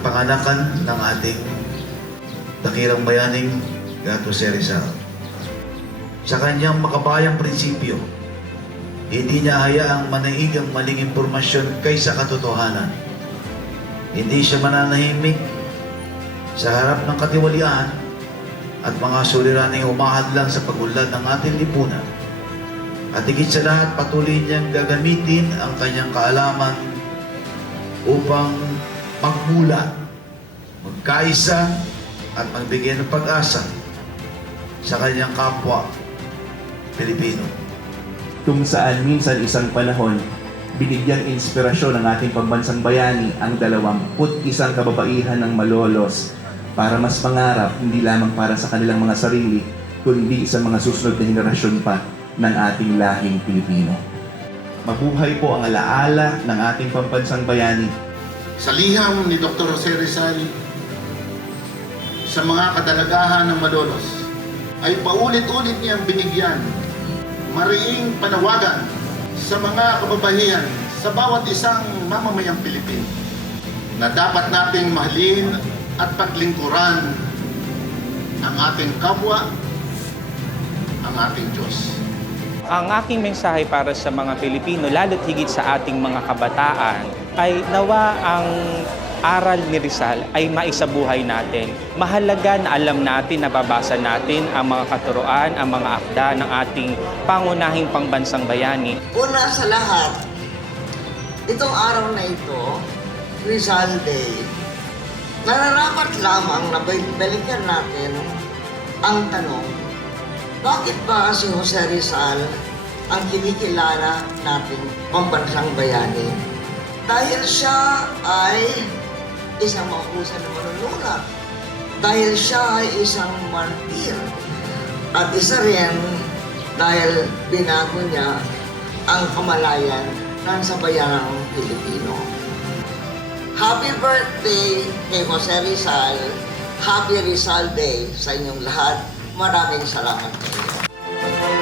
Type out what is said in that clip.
kapanganakan ng ating dakilang bayaning Gato Jose Rizal. Sa kanyang makabayang prinsipyo, hindi niya hayaang manaig ang maling impormasyon kaysa katotohanan. Hindi siya mananahimik sa harap ng katiwalian at mga suliraning umahadlang sa pagunlad ng ating lipunan. At higit sa lahat, patuloy niyang gagamitin ang kanyang kaalaman upang magmula, magkaisa at magbigay ng pag-asa sa kanyang kapwa Pilipino. Kung saan minsan isang panahon, binigyang inspirasyon ng ating pambansang bayani ang 21 kababaihan ng Malolos para mas mangarap hindi lamang para sa kanilang mga sarili, kundi sa mga susunod na henerasyon pa ng ating lahing Pilipino. Mabuhay po ang alaala ng ating pambansang bayani. Sa liham ni Dr. Jose Rizal sa mga kadalagahan ng Malolos ay paulit-ulit niyang binigyan mariing panawagan sa mga kababaihan sa bawat isang mamamayang Pilipino na dapat nating mahalin at paglingkuran ang ating kapwa, ang ating Diyos. Ang aking mensahe para sa mga Pilipino, lalo't higit sa ating mga kabataan, ay nawa ang aral ni Rizal ay maisabuhay natin. Mahalaga na alam natin, nababasa natin ang mga katuruan, ang mga akda ng ating pangunahing pangbansang bayani. Una sa lahat, itong araw na ito, Rizal Day, nararapat lamang na balikan natin ang tanong, bakit ba si Jose Rizal ang kinikilala nating pambansang bayani? Dahil siya ay isang mahusay na manunulat. Dahil siya ay isang martir. At isa rin dahil binago niya ang kamalayan ng sabayanang Pilipino. Happy birthday kay Jose Rizal. Happy Rizal Day sa inyong lahat. Maraming salamat kayo.